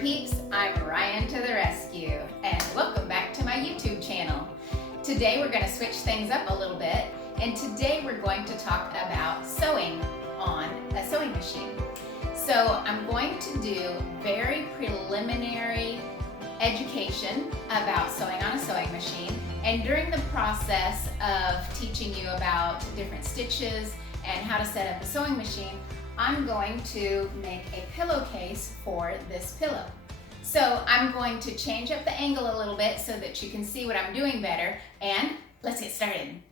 peeps, I'm Ryane to the rescue, and welcome back to my YouTube channel. Today we're going to switch things up a little bit, and today we're going to talk about sewing on a sewing machine. So I'm going to do very preliminary education about sewing on a sewing machine, and during the process of teaching you about different stitches and how to set up a sewing machine, I'm going to make a pillowcase for this pillow. So I'm going to change up the angle a little bit so that you can see what I'm doing better, and let's get started.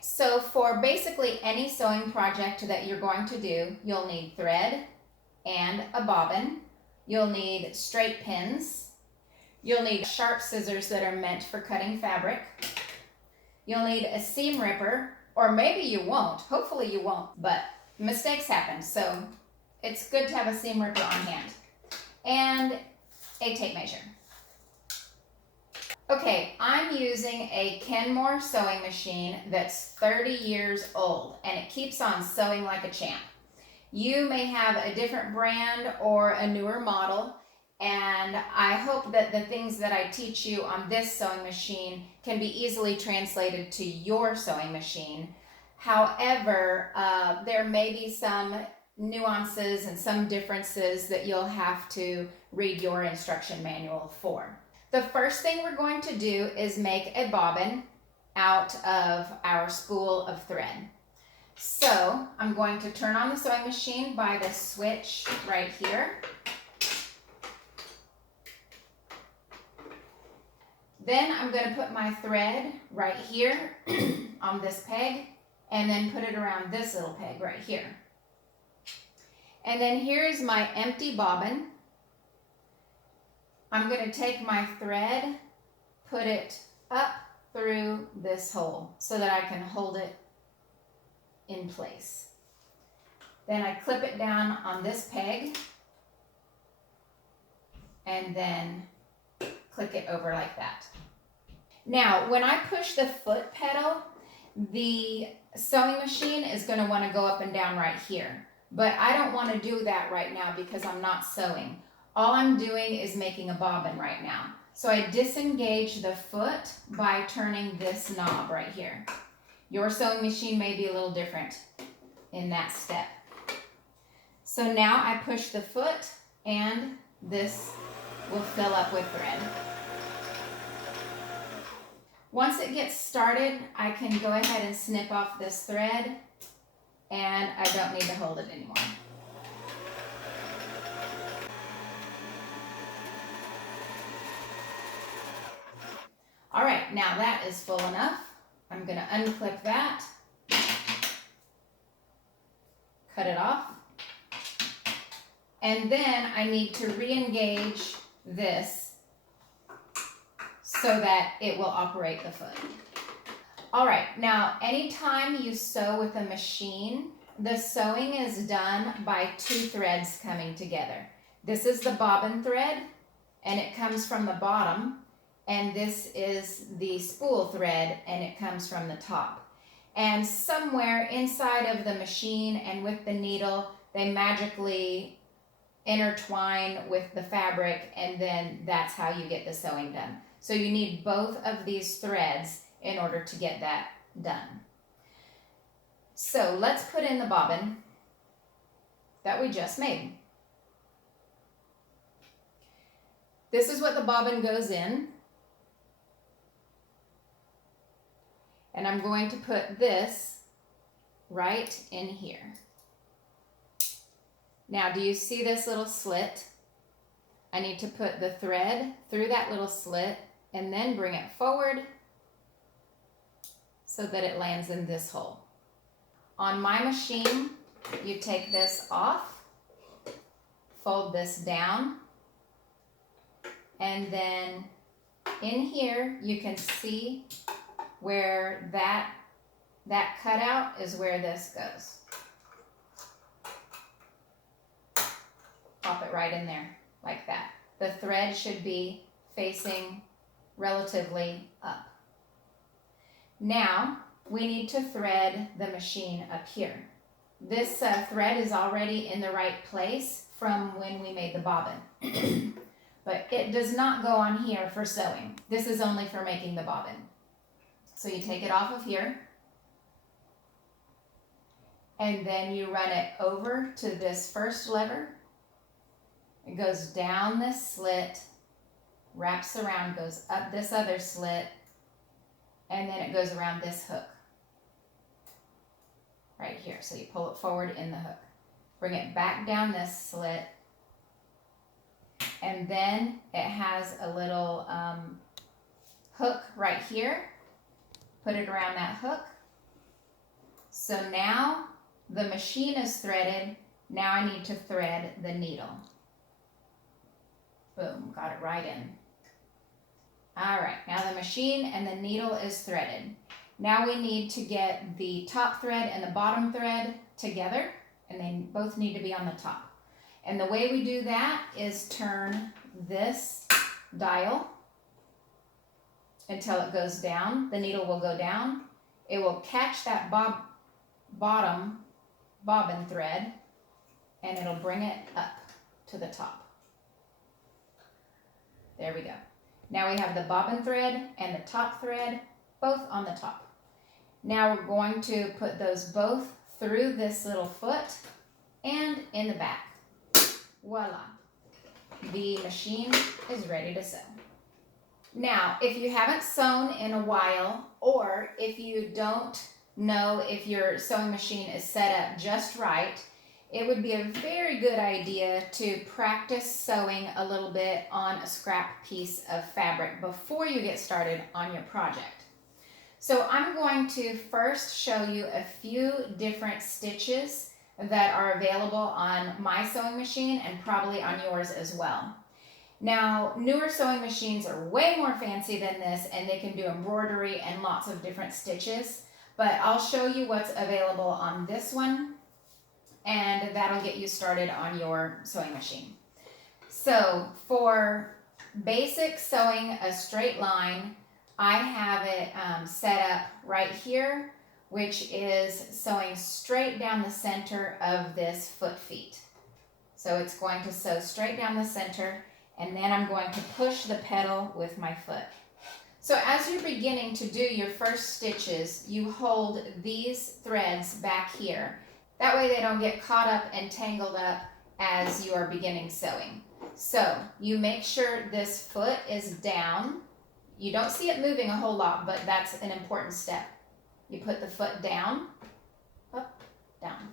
So for basically any sewing project that you're going to do, you'll need thread and a bobbin. You'll need straight pins. You'll need sharp scissors that are meant for cutting fabric. You'll need a seam ripper, or maybe you won't. Hopefully you won't, but mistakes happen, so it's good to have a seam ripper on hand. And a tape measure. Okay, I'm using a Kenmore sewing machine that's 30 years old, and it keeps on sewing like a champ. You may have a different brand or a newer model, and I hope that the things that I teach you on this sewing machine can be easily translated to your sewing machine. However, there may be some nuances and some differences that you'll have to read your instruction manual for. The first thing we're going to do is make a bobbin out of our spool of thread. So I'm going to turn on the sewing machine by the switch right here. Then I'm going to put my thread right here on this peg, and then put it around this little peg right here. And then here's my empty bobbin. I'm going to take my thread, put it up through this hole so that I can hold it in place. Then I clip it down on this peg, and then click it over like that. Now, when I push the foot pedal, the sewing machine is going to want to go up and down right here. But I don't want to do that right now because I'm not sewing. All I'm doing is making a bobbin right now. So I disengage the foot by turning this knob right here. Your sewing machine may be a little different in that step. So now I push the foot, and this will fill up with thread. Once it gets started, I can go ahead and snip off this thread, and I don't need to hold it anymore. All right, now that is full enough. I'm going to unclip that, cut it off, and then I need to re-engage this so that it will operate the foot. All right, now anytime you sew with a machine, the sewing is done by two threads coming together. This is the bobbin thread, and it comes from the bottom, and this is the spool thread, and it comes from the top. And somewhere inside of the machine and with the needle, they magically intertwine with the fabric, and then that's how you get the sewing done. So you need both of these threads in order to get that done. So let's put in the bobbin that we just made. This is what the bobbin goes in. And I'm going to put this right in here. Now, do you see this little slit? I need to put the thread through that little slit and then bring it forward so that it lands in this hole. On my machine, you take this off, fold this down, and then in here you can see where that cutout is where this goes. Pop it right in there like that. The thread should be facing relatively up. Now we need to thread the machine up here. This thread is already in the right place from when we made the bobbin. but it does not go on here for sewing. This is only for making the bobbin. So you take it off of here, and then you run it over to this first lever. It goes down this slit, wraps around, goes up this other slit, and then it goes around this hook right here. So you pull it forward in the hook. Bring it back down this slit, and then it has a little hook right here. Put it around that hook. So now the machine is threaded. Now I need to thread the needle. Boom, got it right in. All right, now the machine and the needle is threaded. Now we need to get the top thread and the bottom thread together, and they both need to be on the top. And the way we do that is turn this dial until it goes down. The needle will go down. It will catch that bottom bobbin thread, and it'll bring it up to the top. There we go. Now we have the bobbin thread and the top thread both on the top. Now we're going to put those both through this little foot and in the back. Voila. The machine is ready to sew. Now, if you haven't sewn in a while, or if you don't know if your sewing machine is set up just right, it would be a very good idea to practice sewing a little bit on a scrap piece of fabric before you get started on your project. So I'm going to first show you a few different stitches that are available on my sewing machine and probably on yours as well. Now, newer sewing machines are way more fancy than this, and they can do embroidery and lots of different stitches, but I'll show you what's available on this one, and that'll get you started on your sewing machine. So for basic sewing a straight line, I have it set up right here, which is sewing straight down the center of this foot feet. So it's going to sew straight down the center, and then I'm going to push the pedal with my foot. So as you're beginning to do your first stitches, you hold these threads back here. That way they don't get caught up and tangled up as you are beginning sewing. So you make sure this foot is down. You don't see it moving a whole lot, but that's an important step. You put the foot down, up, down,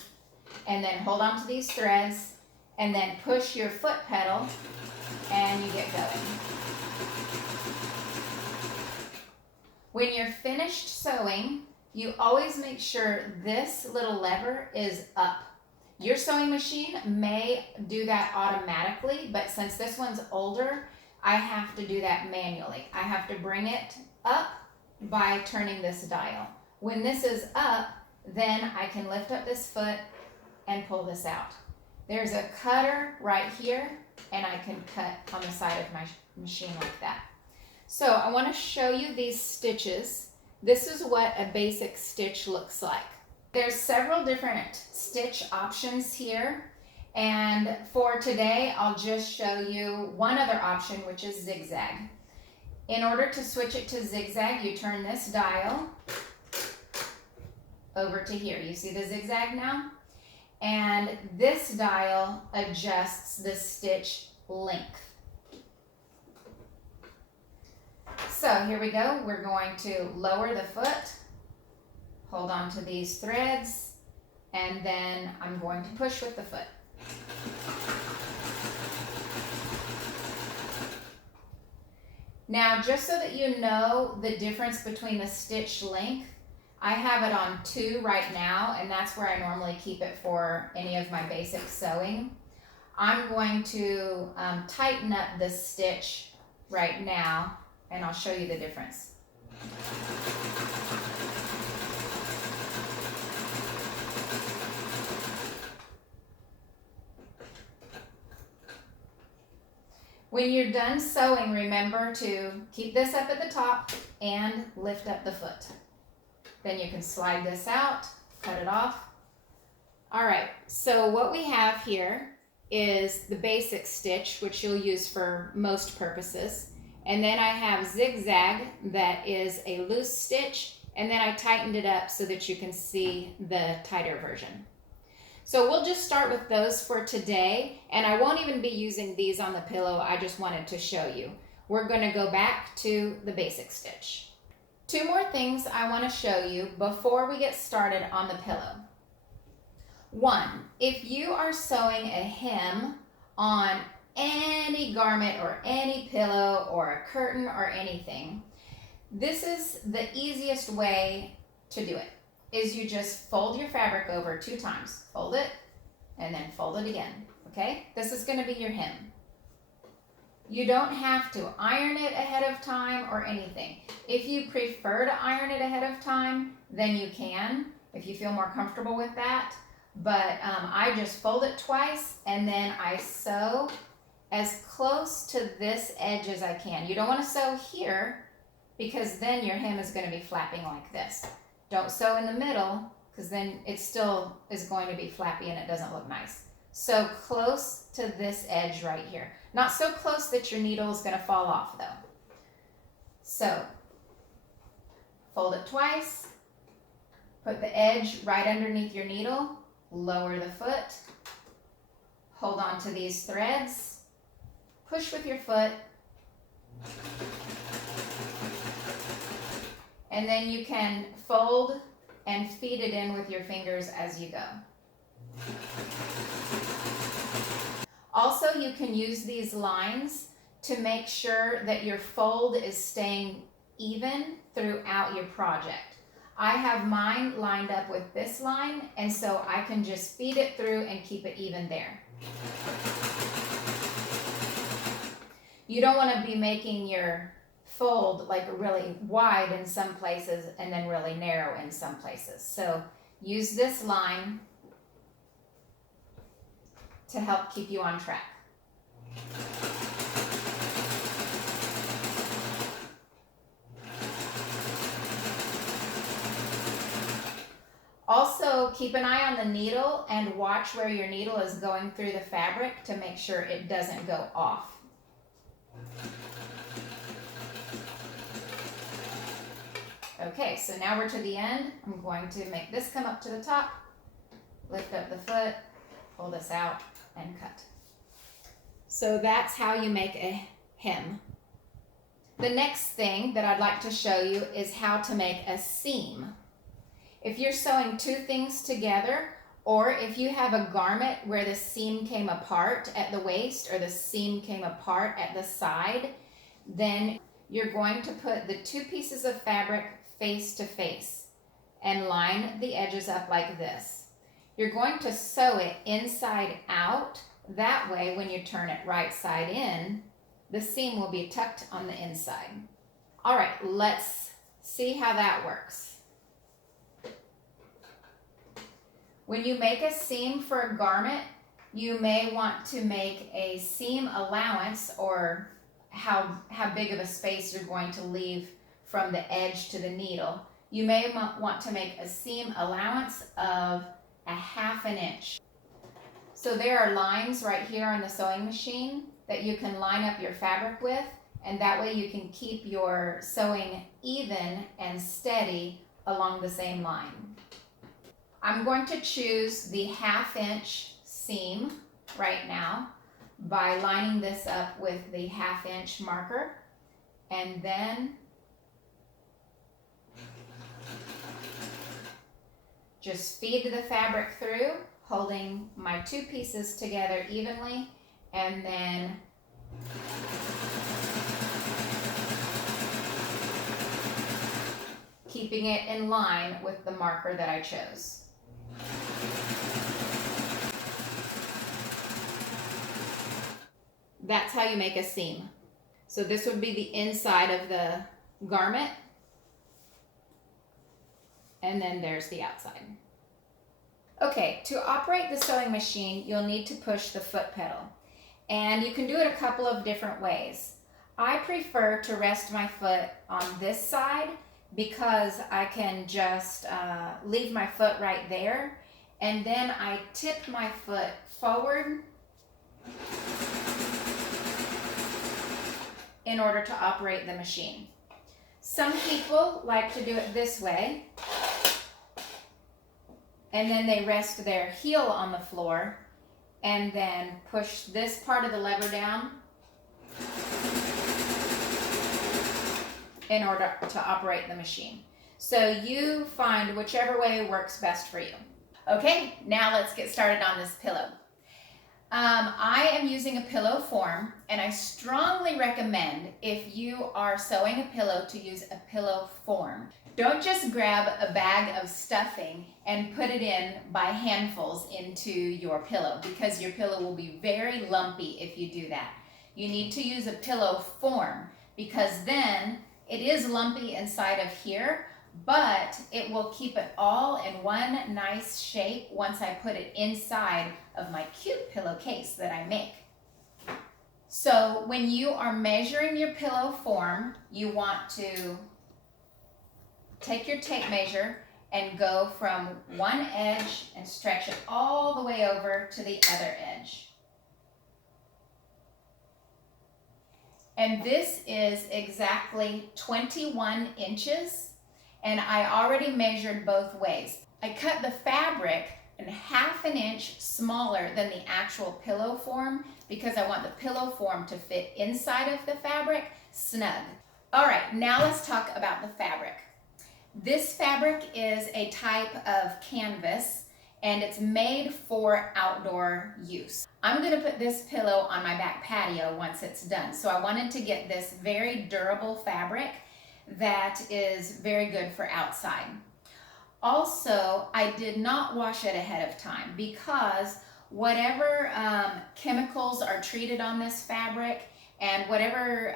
and then hold on to these threads, and then push your foot pedal, and you get going. When you're finished sewing, you always make sure this little lever is up. Your sewing machine may do that automatically, but since this one's older, I have to do that manually. I have to bring it up by turning this dial. When this is up, then I can lift up this foot and pull this out. There's a cutter right here, and I can cut on the side of my machine like that. So I want to show you these stitches. This is what a basic stitch looks like. There's several different stitch options here, and for today I'll just show you one other option, which is zigzag. In order to switch it to zigzag, you turn this dial over to here. You see the zigzag now? And this dial adjusts the stitch length. So here we go. We're going to lower the foot, hold on to these threads, and then I'm going to push with the foot. Now, just so that you know the difference between the stitch length, I have it on 2 right now, and that's where I normally keep it for any of my basic sewing. I'm going to tighten up this stitch right now, and I'll show you the difference. When you're done sewing, remember to keep this up at the top and lift up the foot. Then you can slide this out, cut it off. All right, so what we have here is the basic stitch, which you'll use for most purposes. And then I have Zigzag, that is a loose stitch, and then I tightened it up so that you can see the tighter version. So we'll just start with those for today, and I won't even be using these on the pillow. I just wanted to show you. We're going to go back to the basic stitch. Two more things I want to show you before we get started on the pillow. One, if you are sewing a hem on any garment or any pillow or a curtain or anything, this is the easiest way to do it, is you just fold your fabric over 2 times. Fold it and then fold it again, okay? This is going to be your hem. You don't have to iron it ahead of time or anything. If you prefer to iron it ahead of time, then you can, if you feel more comfortable with that. But I just fold it twice and then I sew as close to this edge as I can. You don't want to sew here because then your hem is going to be flapping like this. Don't sew in the middle because then it still is going to be flappy and it doesn't look nice. Sew close to this edge right here. Not so close that your needle is going to fall off though. So fold it twice, put the edge right underneath your needle, lower the foot, hold on to these threads, push with your foot, and then you can fold and feed it in with your fingers as you go. Also, you can use these lines to make sure that your fold is staying even throughout your project. I have mine lined up with this line, and so I can just feed it through and keep it even there. You don't want to be making your fold like really wide in some places and then really narrow in some places. So use this line to help keep you on track. Also, keep an eye on the needle and watch where your needle is going through the fabric to make sure it doesn't go off. Okay, so now we're to the end. I'm going to make this come up to the top, lift up the foot, pull this out, and cut. So that's how you make a hem. The next thing that I'd like to show you is how to make a seam. If you're sewing 2 things together, or if you have a garment where the seam came apart at the waist or the seam came apart at the side, then you're going to put the 2 pieces of fabric face to face and line the edges up like this. You're going to sew it inside out. That way, when you turn it right side in, the seam will be tucked on the inside. All right, let's see how that works. When you make a seam for a garment, you may want to make a seam allowance, or how big of a space you're going to leave from the edge to the needle. You may want to make a seam allowance of 1/2 inch. So there are lines right here on the sewing machine that you can line up your fabric with, and that way you can keep your sewing even and steady along the same line. I'm going to choose the 1/2 inch seam right now by lining this up with the 1/2 inch marker, and then just feed the fabric through, holding my 2 pieces together evenly, and then keeping it in line with the marker that I chose. That's how you make a seam. So this would be the inside of the garment, and then there's the outside. Okay, to operate the sewing machine, you'll need to push the foot pedal, and you can do it a couple of different ways. I prefer to rest my foot on this side because I can just leave my foot right there, and then I tip my foot forward in order to operate the machine. Some people like to do it this way, and then they rest their heel on the floor and then push this part of the lever down in order to operate the machine. So you find whichever way works best for you. Okay, now let's get started on this pillow. I am using a pillow form, and I strongly recommend, if you are sewing a pillow, to use a pillow form. Don't just grab a bag of stuffing and put it in by handfuls into your pillow, because your pillow will be very lumpy if you do that. You need to use a pillow form, because then it is lumpy inside of here, but it will keep it all in one nice shape once I put it inside of my cute pillowcase that I make. So when you are measuring your pillow form, you want to take your tape measure and go from one edge and stretch it all the way over to the other edge. And this is exactly 21 inches. And I already measured both ways. I cut the fabric in 1/2 inch smaller than the actual pillow form, because I want the pillow form to fit inside of the fabric snug. All right, now let's talk about the fabric. This fabric is a type of canvas, and it's made for outdoor use. I'm gonna put this pillow on my back patio once it's done. So I wanted to get this very durable fabric that is very good for outside. Also, I did not wash it ahead of time, because whatever chemicals are treated on this fabric and whatever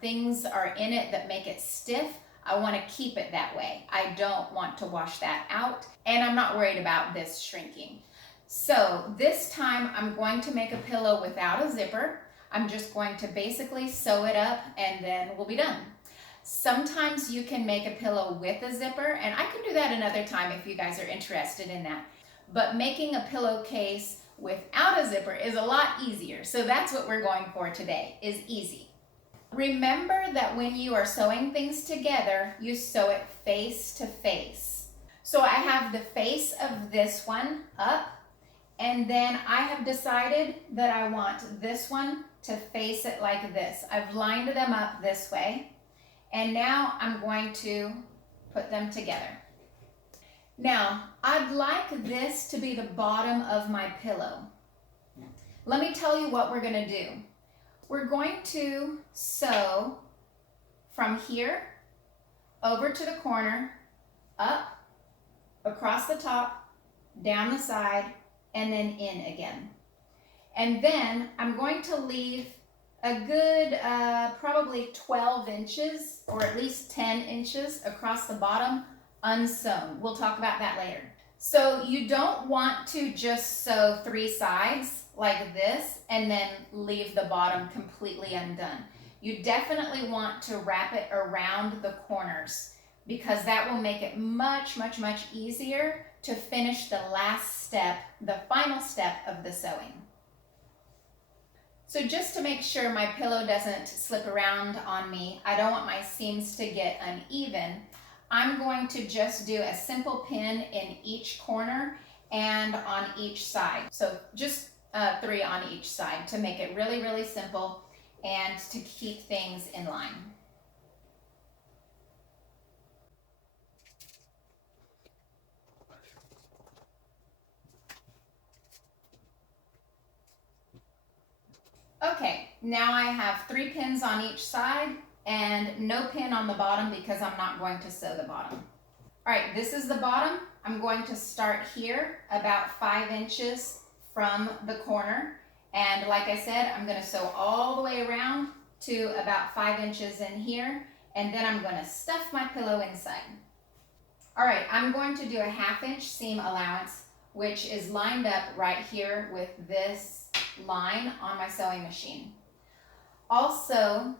things are in it that make it stiff, I want to keep it that way. I don't want to wash that out, and I'm not worried about this shrinking. So this time I'm going to make a pillow without a zipper. I'm just going to basically sew it up, and then we'll be done. Sometimes you can make a pillow with a zipper, and I can do that another time if you guys are interested in that. But making a pillowcase without a zipper is a lot easier. So that's what we're going for today, is easy. Remember that when you are sewing things together, you sew it face to face. So I have the face of this one up, and then I have decided that I want this one to face it like this. I've lined them up this way. And now I'm going to put them together. Now, I'd like this to be the bottom of my pillow. Let me tell you what we're going to do. We're going to sew from here over to the corner, up, across the top, down the side, and then in again. And then I'm going to leave a good probably 12 inches or at least 10 inches across the bottom unsewn. We'll talk about that later. So you don't want to just sew 3 sides like this and then leave the bottom completely undone. You definitely want to wrap it around the corners, because that will make it much, much, much easier to finish the last step, the final step of the sewing. So just to make sure my pillow doesn't slip around on me, I don't want my seams to get uneven, I'm going to just do a simple pin in each corner and on each side. So just 3 on each side to make it really, really simple and to keep things in line. Okay, now I have 3 pins on each side and no pin on the bottom because I'm not going to sew the bottom. All right, this is the bottom. I'm going to start here about 5 inches from the corner. And like I said, I'm going to sew all the way around to about 5 inches in here. And then I'm going to stuff my pillow inside. All right, I'm going to do a 1/2 inch seam allowance, which is lined up right here with this line on my sewing machine. Also,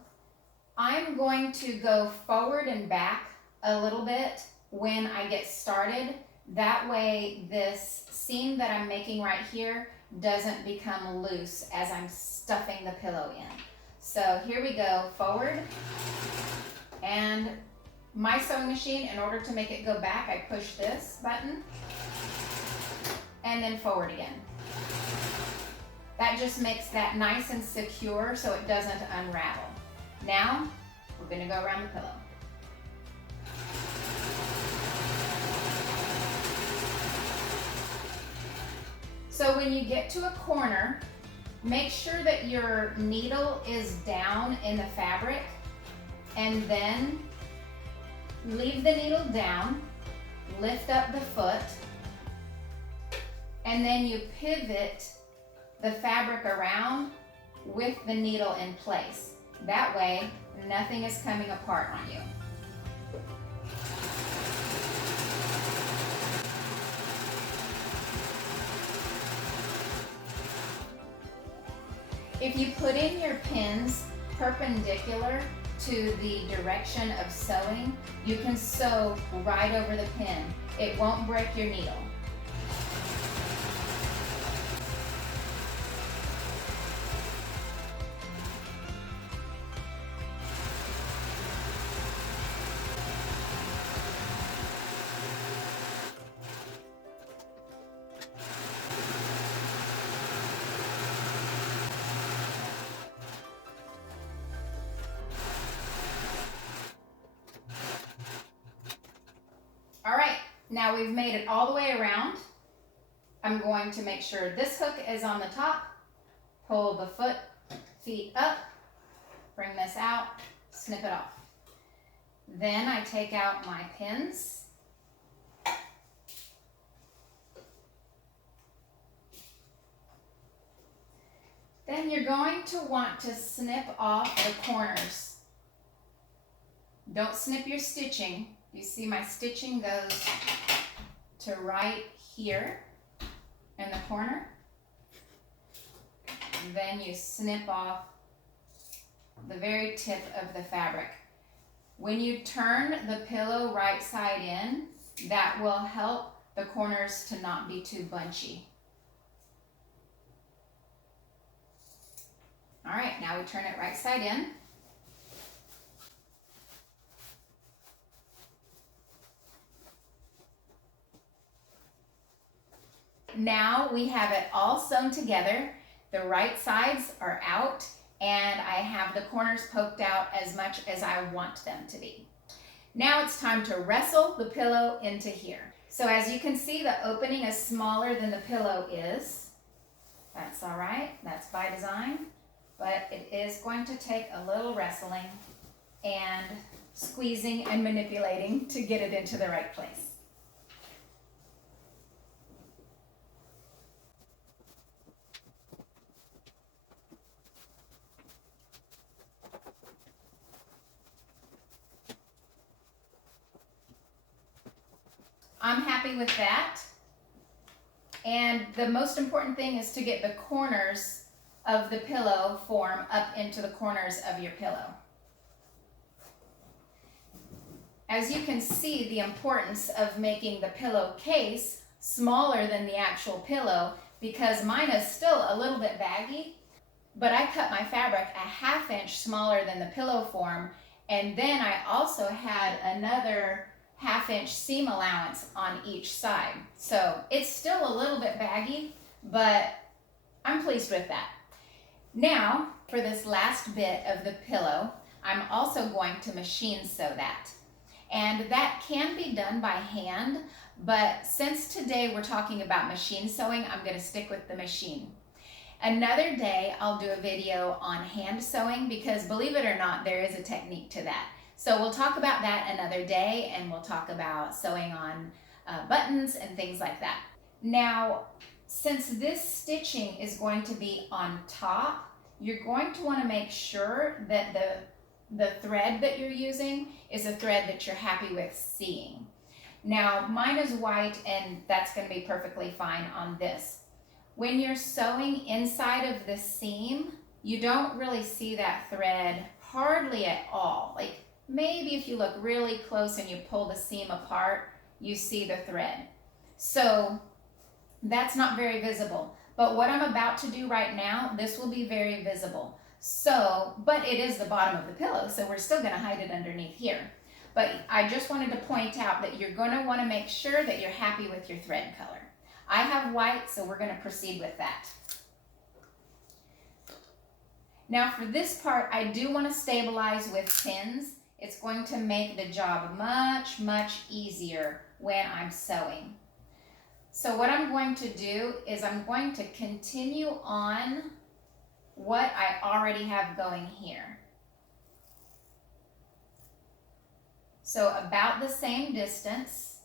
I'm going to go forward and back a little bit when I get started. That way this seam that I'm making right here doesn't become loose as I'm stuffing the pillow in. So here we go, forward. And my sewing machine, in order to make it go back, I push this button and then forward again. That just makes that nice and secure so it doesn't unravel. Now, we're gonna go around the pillow. So when you get to a corner, make sure that your needle is down in the fabric, and then leave the needle down, lift up the foot, and then you pivot the fabric around with the needle in place. That way, nothing is coming apart on you. If you put in your pins perpendicular to the direction of sewing, you can sew right over the pin. It won't break your needle. All right, now we've made it all the way around. I'm going to make sure this hook is on the top, pull the feet up, bring this out, snip it off. Then I take out my pins. Then you're going to want to snip off the corners. Don't snip your stitching. You see my stitching goes to right here in the corner. Then you snip off the very tip of the fabric. When you turn the pillow right side in, that will help the corners to not be too bunchy. All right, now we turn it right side in. Now we have it all sewn together. The right sides are out, and I have the corners poked out as much as I want them to be. Now it's time to wrestle the pillow into here. So as you can see, the opening is smaller than the pillow is. That's all right, that's by design, but it is going to take a little wrestling and squeezing and manipulating to get it into the right place. I'm happy with that. And the most important thing is to get the corners of the pillow form up into the corners of your pillow. As you can see, the importance of making the pillowcase smaller than the actual pillow, because mine is still a little bit baggy, but I cut my fabric a 1/2 inch smaller than the pillow form, and then I also had another 1/2 inch seam allowance on each side. So it's still a little bit baggy, but I'm pleased with that. Now, for this last bit of the pillow, I'm also going to machine sew that. And that can be done by hand, but since today we're talking about machine sewing, I'm going to stick with the machine. Another day, I'll do a video on hand sewing, because believe it or not, there is a technique to that. So we'll talk about that another day, and we'll talk about sewing on buttons and things like that. Now, since this stitching is going to be on top, you're going to want to make sure that the thread that you're using is a thread that you're happy with seeing. Now, mine is white, and that's going to be perfectly fine on this. When you're sewing inside of the seam, you don't really see that thread hardly at all. Like, maybe if you look really close and you pull the seam apart, you see the thread. So that's not very visible. But what I'm about to do right now, this will be very visible. So, but it is the bottom of the pillow, so we're still gonna hide it underneath here. But I just wanted to point out that you're gonna wanna make sure that you're happy with your thread color. I have white, so we're gonna proceed with that. Now for this part, I do wanna stabilize with pins. It's going to make the job much, much easier when I'm sewing. So what I'm going to do is I'm going to continue on what I already have going here. So about the same distance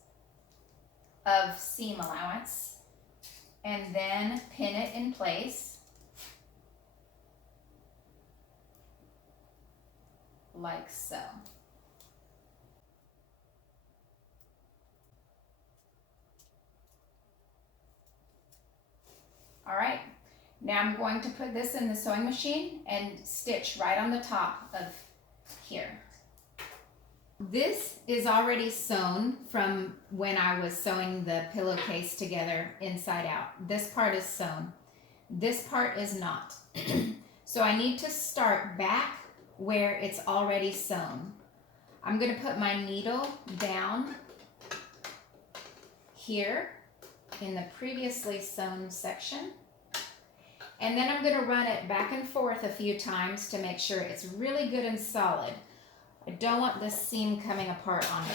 of seam allowance, and then pin it in place like so. All right, now I'm going to put this in the sewing machine and stitch right on the top of here. This is already sewn from when I was sewing the pillowcase together inside out. This part is sewn. This part is not. So I need to start back where it's already sewn. I'm going to put my needle down here in the previously sewn section. And then I'm going to run it back and forth a few times to make sure it's really good and solid. I don't want this seam coming apart on me.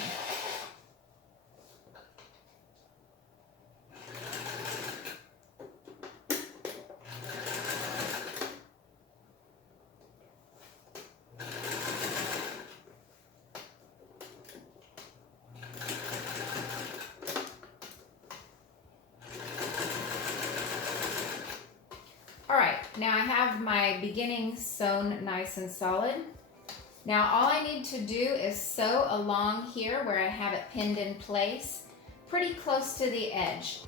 All right, now I have my beginning sewn nice and solid. Now all I need to do is sew along here where I have it pinned in place, pretty close to the edge.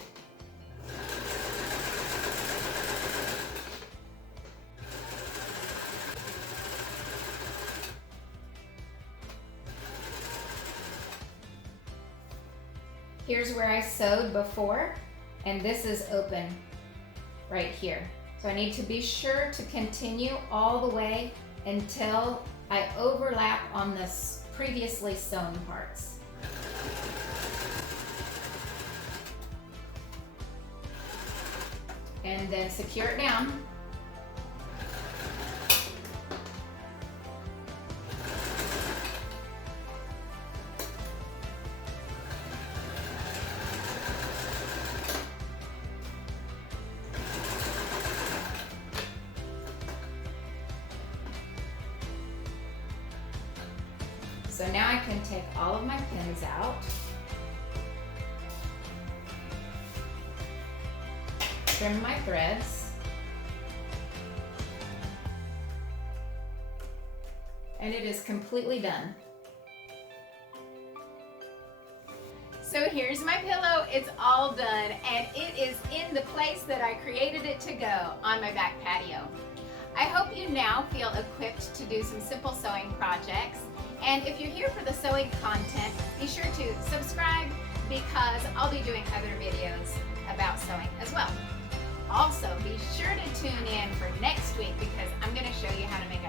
Here's where I sewed before, and this is open right here. So I need to be sure to continue all the way until I overlap on the previously sewn parts. And then secure it down. So now I can take all of my pins out. Trim my threads. And it is completely done. So here's my pillow, it's all done, and it is in the place that I created it to go, on my back patio. I hope you now feel equipped to do some simple sewing projects. And if you're here for the sewing content, be sure to subscribe because I'll be doing other videos about sewing as well. Also, be sure to tune in for next week because I'm going to show you how to make a